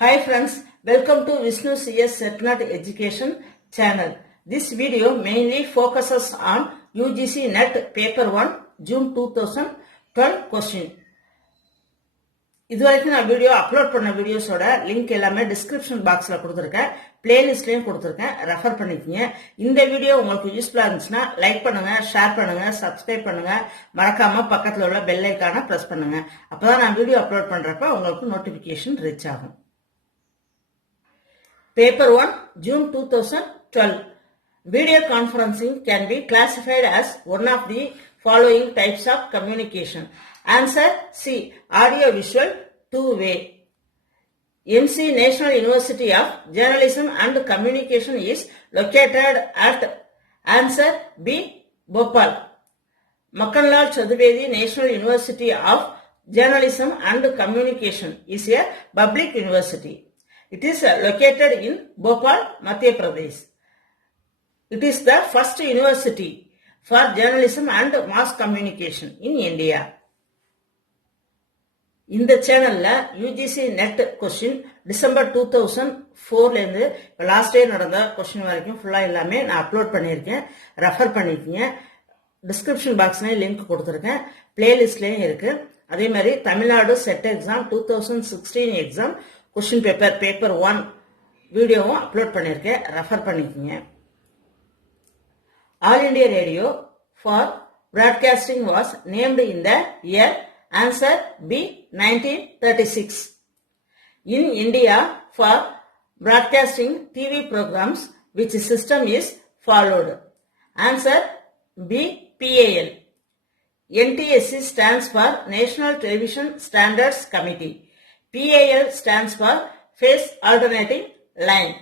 Hi friends, welcome to Vishnu CS Setnet Education channel. This video mainly focuses on UGC NET Paper 1 June 2012 question. இதுவரைக்கும் நான் video upload பண்ண வீடியோஸோட லிங்க் எல்லாமே டிஸ்கிரிப்ஷன் பாக்ஸ்ல கொடுத்துருக்கேன், பிளேலிஸ்ட்லயும் கொடுத்துருக்கேன், ரெஃபர் பண்ணிக்கங்க. இந்த வீடியோ உங்களுக்கு யூஸ்ஃபுல்லா இருந்துச்சுன்னா லைக் பண்ணுங்க, ஷேர் பண்ணுங்க, சப்ஸ்கிரைப் பண்ணுங்க, மறக்காம பக்கத்துல உள்ள பெல் ஐகானை பிரஸ் பண்ணுங்க. அப்பதான் நான் வீடியோ அப்லோட் பண்றப்ப உங்களுக்கு நோட்டிபிகேஷன் ரீச் ஆகும். Paper 1, June 2012. Video conferencing can be classified as one of the following types of communication. Answer C. Audio-visual two-way. MC National University of Journalism and Communication is located at Answer B. Bhopal. Makkanlal Chaturvedi National University of Journalism and Communication is a public university. It is located in Bhopal, Madhya Pradesh. It is the first university for journalism and mass communication in India. இந்த சேனல்ல UGC net question December 2004ல இருந்து last year நடந்த கொஸ்டின் வரைக்கும் ஃபுல்லா எல்லாமே நான் அப்லோட் பண்ணியிருக்கேன், ரெஃபர் பண்ணிக்கங்க. டிஸ்கிரிப்ஷன் பாக்ஸ்லயும் லிங்க் கொடுத்துருக்கேன், பிளேலிஸ்ட்லயும் இருக்கு. அதே மாதிரி Tamil Nadu set exam 2016 exam question paper 1 வீடியோவும் அப்லோட் பண்ணியிருக்கேன், ரெஃபர் பண்ணிக்கங்க. All India Radio for broadcasting was named in the year Answer B. 1936. In India, for broadcasting TV programs, which system is followed? Answer B. PAL. NTSC stands for National Television Standards Committee. PAL stands for Phase Alternating Line.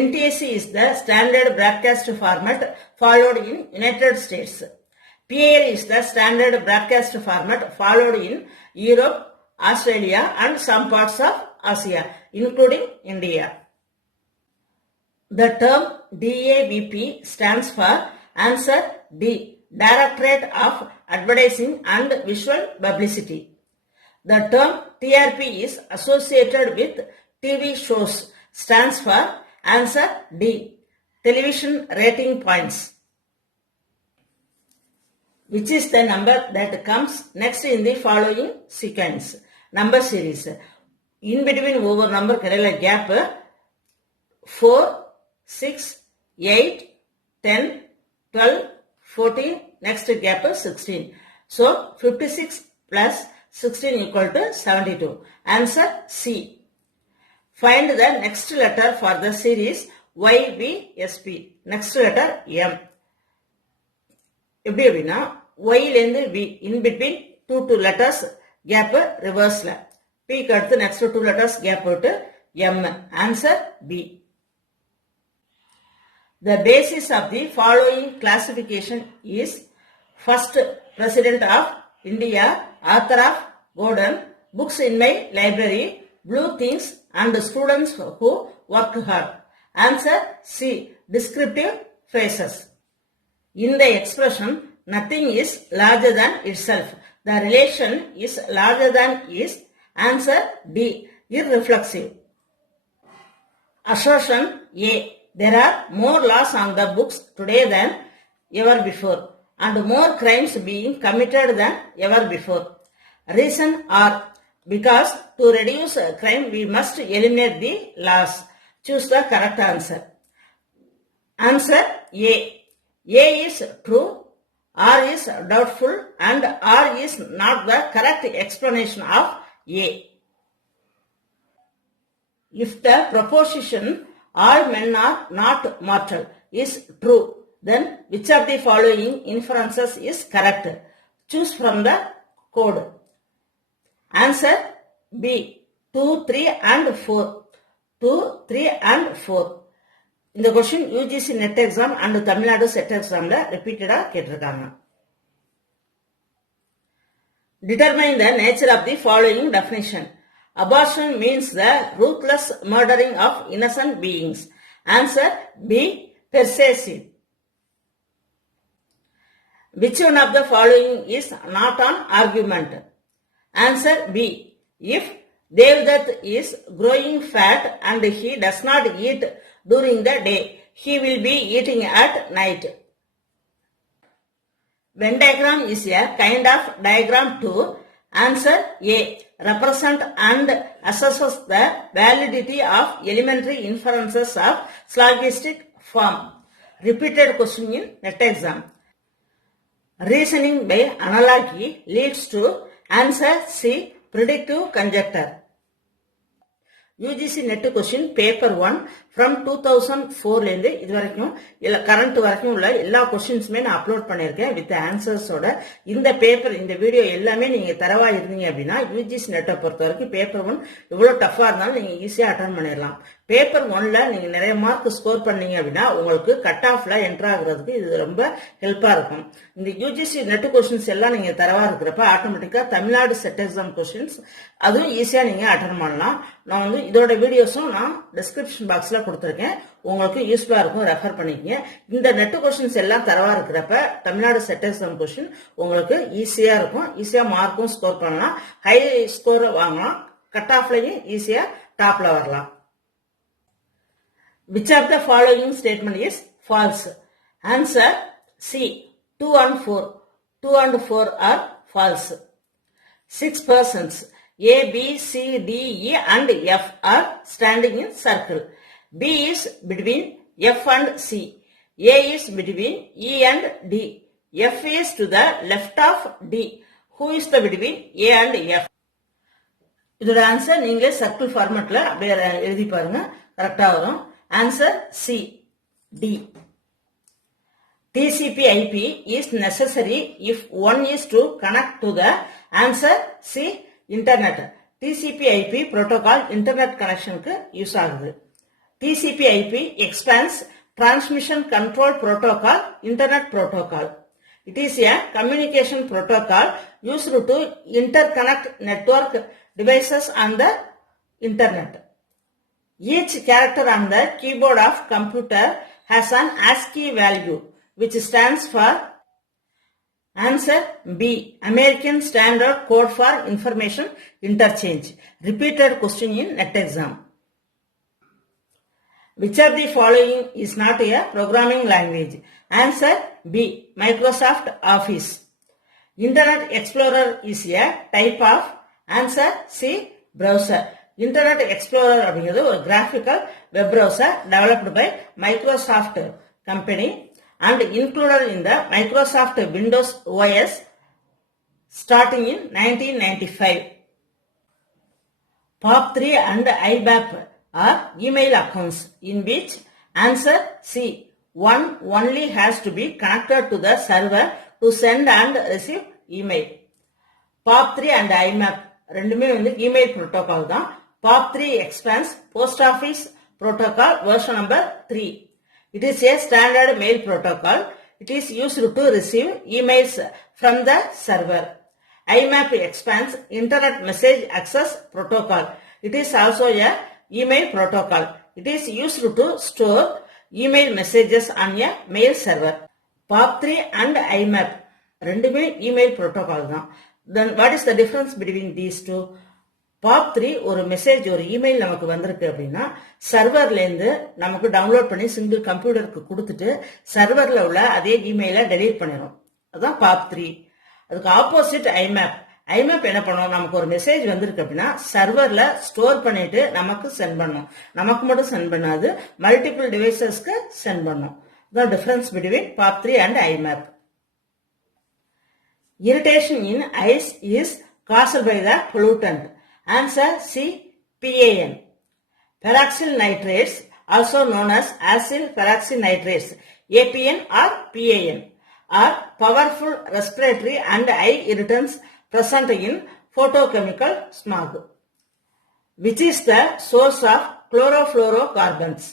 NTSC is the standard broadcast format followed in United States. PAL is the standard broadcast format followed in Europe, Australia and some parts of Asia, including India. The term DAVP stands for Answer D. Directorate of Advertising and Visual Publicity. The term TRP is associated with TV shows, stands for Answer D. Television rating points. Which is the number that comes next in the following sequence? Number series. In between over number karela gap 4, 6, 8, 10, 12, 14, next gap 16. So 56 plus 16 equal to 72. Answer C. Find the next letter for the series YVSP. Next letter M. எப்படி அப்படின்னா ஒய்லேருந்து V in between two letters gap ரிவர்ஸ்ல, பிக்கு அடுத்து next 2 letters gap விட்டு M. Answer B. The basis of the following classification is: first, President of India, author of Gordon, books in my library, blue things and students who work hard. Answer C. Descriptive phrases. In the expression, nothing is larger than itself, the relation is larger than is. Answer D. Irreflexive. Assertion A. There are more laws on the books today than ever before, and more crimes being committed than ever before. Reason R. Because to reduce crime, we must eliminate the laws. Choose the correct answer. Answer A. A is true, R is doubtful, and R is not the correct explanation of A. If the proposition all men are not mortal is true, then which of the following inferences is correct? Choose from the code. Answer B. 2, 3 and 4. 2, 3 and 4. இந்த question UGC net exam and Tamil Nadu செட் எக்ஸாம்ல ரிப்பீட்டடா கேட்டிருக்காங்க. Determine the nature of the following definition. Abortion means the ruthless murdering of innocent beings. Answer B. Persuasive. Which one of the following is not an argument? Answer B. If Devdutt is growing fat and he does not eat during the day. He will be eating at night. Venn diagram is a kind of diagram to answer A. Represent and assesses the validity of elementary inferences of syllogistic form. Repeated question in NET exam. Reasoning by analogy leads to answer C. Predictive conjecture. UGC NET question paper 1 from 2004 லேந்து இது வரைக்கும் இல்ல கரண்ட் வரைக்கும் உள்ள எல்லா क्वेश्चंसமே நான் அப்லோட் பண்ணிருக்கேன் வித் ஆன்சர்ஸோட. இந்த பேப்பர் இந்த வீடியோ எல்லாமே நீங்க தரவா இருந்தீங்க அப்படினா UGC NET பொறுத்த வரைக்கும் பேப்பர் 1 இவ்வளவு டஃபா இருந்தாலும் நீங்க ஈஸியா அட்டெண்ட் பண்ணிரலாம். பேப்பர் 1ல நீங்க நிறைய மார்க் ஸ்கோர் பண்ணீங்க அப்படினா உங்களுக்கு கட் ஆஃப்ல என்டர் ஆகுறதுக்கு இது ரொம்ப ஹெல்ப்பா இருக்கும். இந்த UGC NET क्वेश्चंस எல்லாம் நீங்க தரவா இருக்குறப்ப ஆட்டோமேட்டிக்கா தமிழ்நாடு செட் எக்ஸாம் क्वेश्चंस அதுவும் ஈஸியா நீங்க அட்டெண்ட் பண்ணலாம். நான் வந்து இதோட வீடியோஸும் நான் டிஸ்கிரிப்ஷன் பாக்ஸ்ல கொடுத்திருக்கேன். உங்களுக்கு யூஸ்ஃபுல்லா இருக்கும், ரெஃபர் பண்ணிக்கங்க. இந்த NET क्वेश्चंस எல்லாம் தரவா இருக்குறப்ப தமிழ்நாடு செட் எக்ஸாம் क्वेश्चन உங்களுக்கு ஈஸியா இருக்கும். ஈஸியா மார்க்கும் ஸ்கோர் பண்ணலாம், ஹை ஸ்கோர் வாங்கலாம், கட் ஆஃப்லயும் ஈஸியா டாப்ல வரலாம். Which of the following statement is false? Answer C. 2 and 4. 2 and 4 are false. 6 persons A, B, C, D, E and F are standing in circle. B is between F and C. A is between E and D. F is to the left of D. Who is the between A and F? இதோட ஆன்சர் நீங்களே சர்க்கிள் ஃபார்மேட்ல அப்படியே எழுதி பாருங்க, கரெக்டா வரும். Answer C. D. TCP/IP is necessary if one is to connect to the answer C. Internet. TCP/IP protocol internet connection க்கு யூஸ் ஆகுது. TCP/IP expands transmission control protocol internet protocol. It is a communication protocol used to interconnect network devices on the internet. Each character on the keyboard of computer has an ASCII value which stands for answer B. American Standard Code for Information Interchange. Repeated question in NET exam. Which of the following is not a programming language? Answer B. Microsoft Office. Internet Explorer is a type of answer C. Browser. Internet Explorer அப்படிங்கிறது ஒரு graphical web browser developed by Microsoft company and included in the Microsoft Windows OS starting in 1995. POP3 and IMAP are email accounts in which answer C. One only has to be connected to the server to send and receive email. POP3 and IMAP ரெண்டுமே வந்து email protocol தான். POP3 expands Post Office Protocol version number 3. It is a standard mail protocol. It is used to receive emails from the server. IMAP expands Internet Message Access Protocol. It is also a email protocol. It is used to store email messages on a mail server. POP3 and IMAP ரெண்டுமே email protocol தான். Then what is the difference between these two? POP3 ஒரு மெசேஜ் ஒரு இமெயில் நமக்கு வந்திருக்கு அப்படின்னா சர்வர்ல இருந்து நமக்கு டவுன்லோட் பண்ணி சிங்கிள் கம்ப்யூட்டருக்கு கொடுத்துட்டு சர்வர்ல உள்ள அதே இமெயிலை டெலீட் பண்ணிடும். அதுதான் POP3. அதுக்கு ஆப்போசிட் IMAP. IMAP என்ன பண்ணும், நமக்கு ஒரு மெசேஜ் வந்திருக்கு அப்படின்னா சர்வர்ல ஸ்டோர் பண்ணிட்டு நமக்கு சென்ட் பண்ணும். நமக்கு மட்டும் சென்ட் பண்ணாது, மல்டிபிள் டிவைசஸ்க்கு சென்ட் பண்ணும். The difference between POP3 and IMAP. Irritation in eyes is caused by the pollutant. Answer C. PAN. Peroxyl nitrates, also known as acyl peroxyl nitrates, APN or PAN, are powerful respiratory and eye irritants present in photochemical smog. Which is the source of chlorofluorocarbons?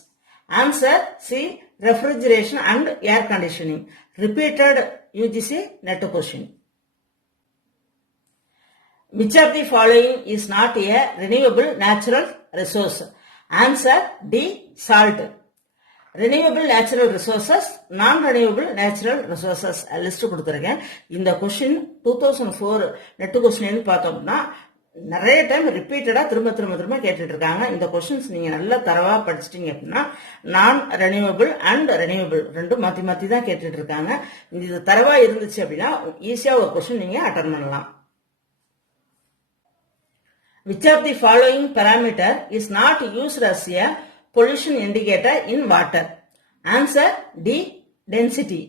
Answer C. Refrigeration and air conditioning. Repeated UGC NET question. Which of the following is not a renewable natural resource? Answer D. Salt. Renewable natural resources, non-renewable natural resources list கொடுத்திருக்கேன். இந்த question 2004 NET question பார்த்தோம்னா நிறைய டைம் ரிப்பீட்டடா திரும்ப கேட்டுட்டு இருக்காங்க. இந்த கொஸ்டின்ஸ் நீங்க நல்லா தரவா படிச்சிட்டீங்க அப்படின்னா நான் ரெனியூவபிள் அண்ட் ரெனியூவபிள் ரெண்டும் மாத்தி தான் கேட்டுட்டு இருக்காங்க. இது தரவா இருந்துச்சு அப்படின்னா ஈஸியா ஒரு கொஸ்டின் நீங்க அட்டன் பண்ணலாம். Which of the following parameter is not used as a pollution indicator in water? Answer D. Density.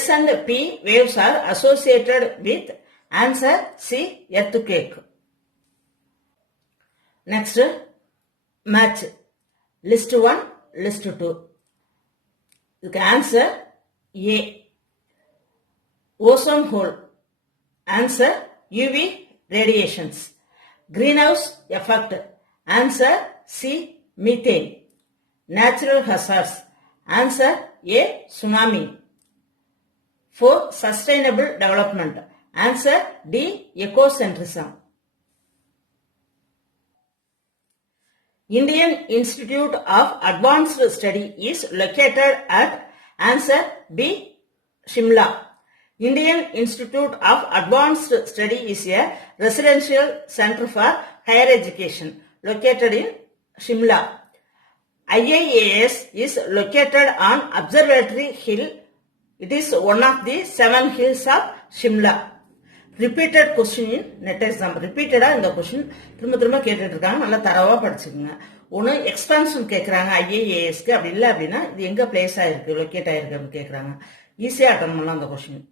S and P waves are associated with. Answer C. Earthquake. Next, match. List 1, list 2. The answer A. Ozone hole. Answer UV radiations. Greenhouse effect. Answer C. Methane. Natural hazards. Answer A. Tsunami. 4. Sustainable development. Answer D. Ecocentrism. Indian Institute of Advanced Study is located at. Answer B. Shimla. Indian Institute of Advanced Study is a residential center for higher education located in Shimla. IIAS is located on Observatory Hill. It is one of the 7 hills of Shimla. Repeated question in net exam. Repeatedா இந்த கொஸ்டின் திரும்ப கேட்டுட்டு இருக்காங்க. நல்லா தரவா படிச்சுக்கோங்க. ஒன்னு எக்ஸ்பான்ஷன் கேக்குறாங்க ஐஏஏஎஸ்க்கு, அப்படி இல்ல அப்படின்னா இது எங்க பிளேஸ் ஆயிருக்கு லொகேட் ஆயிருக்கு அப்படின்னு கேக்குறாங்க. ஈஸியா அட்டன் பண்ணலாம் அந்த question.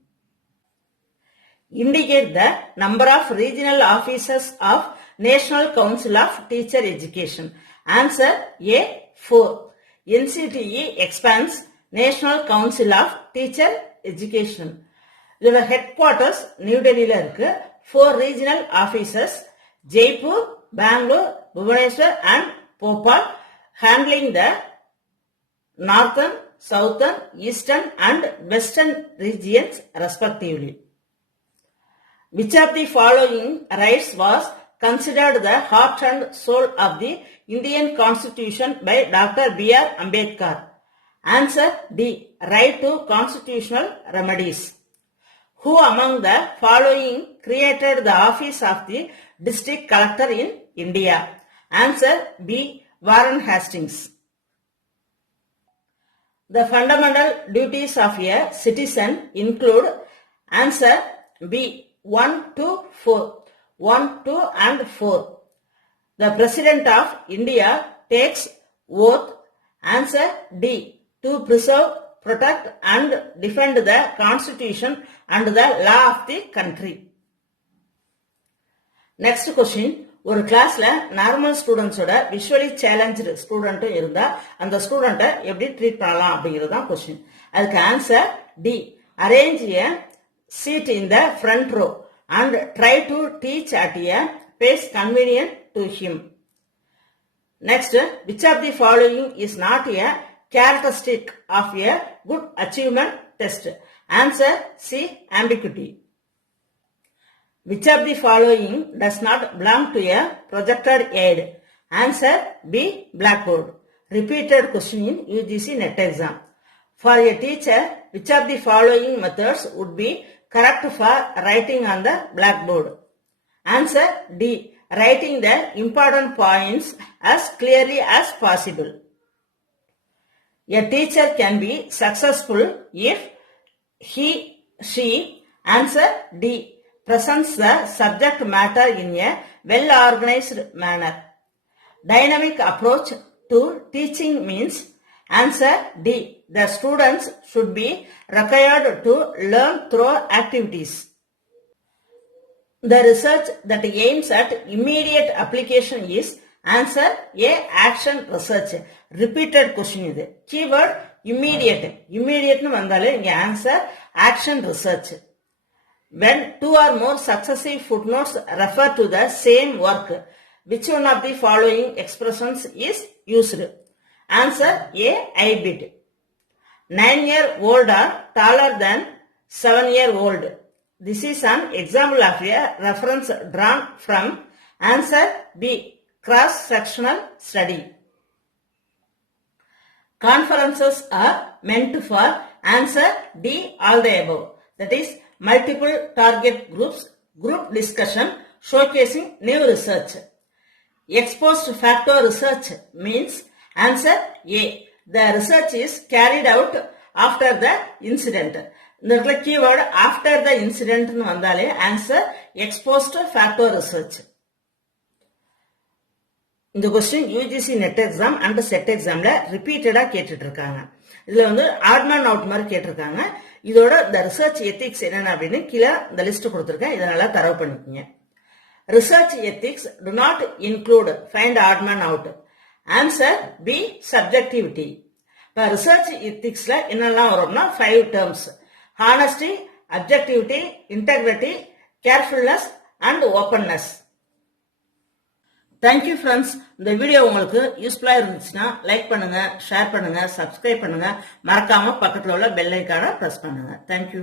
Indicate the number of regional offices of National Council of Teacher Education. Answer A. 4. NCTE expands National Council of Teacher Education. இதோட headquarters நியூ டெல்லியில இருக்கு. 4 regional offices Jaipur, Bangalore, Bhubaneswar and Bhopal handling the northern, southern, eastern and western regions respectively. Which of the following rights was considered the heart and soul of the Indian Constitution by Dr. B.R. Ambedkar? Answer D. Right to constitutional remedies. Who among the following created the office of the district collector in India? Answer B. Warren Hastings. The fundamental duties of a citizen include. Answer B. 1, 2, 4. 1, 2 and 4. The President of India takes oath. Answer D. To preserve, protect and defend the Constitution and the law of the country. Next question. ஒரு கிளாஸ்ல நார்மல் ஸ்டூடெண்ட்ஸோட visually challenge student இருந்தா அந்த ஸ்டூடெண்ட்டை எப்படி ட்ரீட் பண்ணலாம் அப்படிங்கிறது தான் கொஸ்டின். அதுக்கு answer D. Arrange a seat in the front row and try to teach at a pace convenient to him. Next, which of the following is not a characteristic of a good achievement test? Answer C. Ambiguity. Which of the following does not belong to a projected aid? Answer B. Blackboard. Repeated question in UGC NET exam. For a teacher, which of the following methods would be correct for writing on the blackboard? Answer D. Writing the important points as clearly as possible. A teacher can be successful if he, she, answer D, presents the subject matter in a well-organized manner. Dynamic approach to teaching means. Answer D. The students should be required to learn through activities. The research that aims at immediate application is. Answer A. Action research. Repeated question இது. Keyword immediate. Immediate னு வந்தாலே இங்க answer action research. When 2 or more successive footnotes refer to the same work, which one of the following expressions is used? Answer A. I bid. 9-year-old are taller than 7-year-old. This is an example of a reference drawn from. Answer B. Cross-sectional study. Conferences are meant for. Answer D. All the above. That is multiple target groups, group discussion, showcasing new research. Ex post facto research means answer A. The research is carried out after the incident. The keyword after the incident vandale answer ex post facto research. இந்த question UGC net exam and set எக்ஸாம்ல ரிப்பீட்டடா கேட்டுட்டு இருக்காங்க. இதுல வந்து ஆட்மேன் அவுட் மாதிரி கேட்டிருக்காங்க. இதோட இந்த ரிசர்ச் எத்திக்ஸ் என்னென்ன அப்படின்னு கீழே இந்த லிஸ்ட் கொடுத்துருக்கேன். இதை நல்லா தரவு பண்ணிக்கோங்க. Research ethics do not include find odd man out. Answer B subjectivity. இப்போ ரிசர்ச் எத்திக்ஸ்ல என்னெல்லாம் வரும்னா 5 terms: honesty, objectivity, integrity, carefulness and openness. Thank you friends. இந்த வீடியோ உங்களுக்கு யூஸ்ஃபுல்லா இருந்துச்சுன்னா லைக் பண்ணுங்க, ஷேர் பண்ணுங்க, சப்ஸ்கிரைப் பண்ணுங்க. மறக்காம பக்கத்துல உள்ள பெல் ஐக்கானை பிரஸ் பண்ணுங்க. தேங்க்யூ.